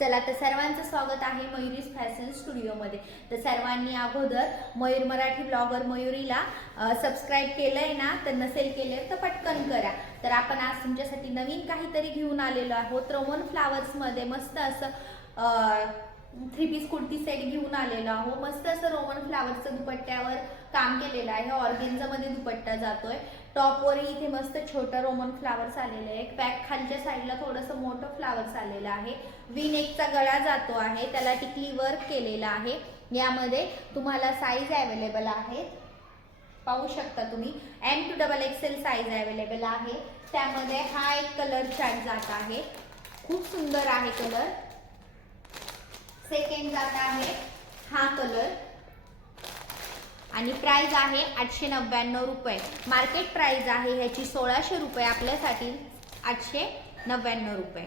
चला तर सर्वांचं स्वागत आहे मयुरीज फॅशन स्टुडिओमध्ये। तर सर्वांनी अगोदर मयूर मराठी ब्लॉगर मयुरीला सबस्क्राइब केलंय ना, तर नसेल केले तर पटकन करा। तर आपण आज तुमच्यासाठी नवीन काहीतरी घेऊन आलेलो आहोत। रोमन फ्लावर्स मध्ये मस्त असं 3 पीस कुर्ती सेट घेऊन आलेलो आहोत। मस्त असं रोमन फ्लावर्सचं दुपट्ट्यावर काम केलेलं आहे। ऑर्गेन्झा मध्ये दुपट्टा जातोय। टॉप वर इथे मस्त छोटा रोमन फ्लावर्स आलेले आहे। बॅक खालच्या साईडला थोडंसं मोठं फ्लावर्स आलेलं आहे। वी नेकचा गळा जातो आहे, त्याला टिकली वर्क केलेला आहे। यामध्ये तुम्हाला साईज अवेलेबल आहे, पाहू शकता तुम्ही। M to XXL size available आहे। त्यामध्ये हा एक कलर चार्ट जात आहे, खूप सुंदर आहे कलर। सेकंड जात आहे हा कलर आणि प्राइस आहे 899 रुपये। मार्केट प्राइस आहे ह्याची 1600 रुपये, आपल्यासाठी 899 रुपये।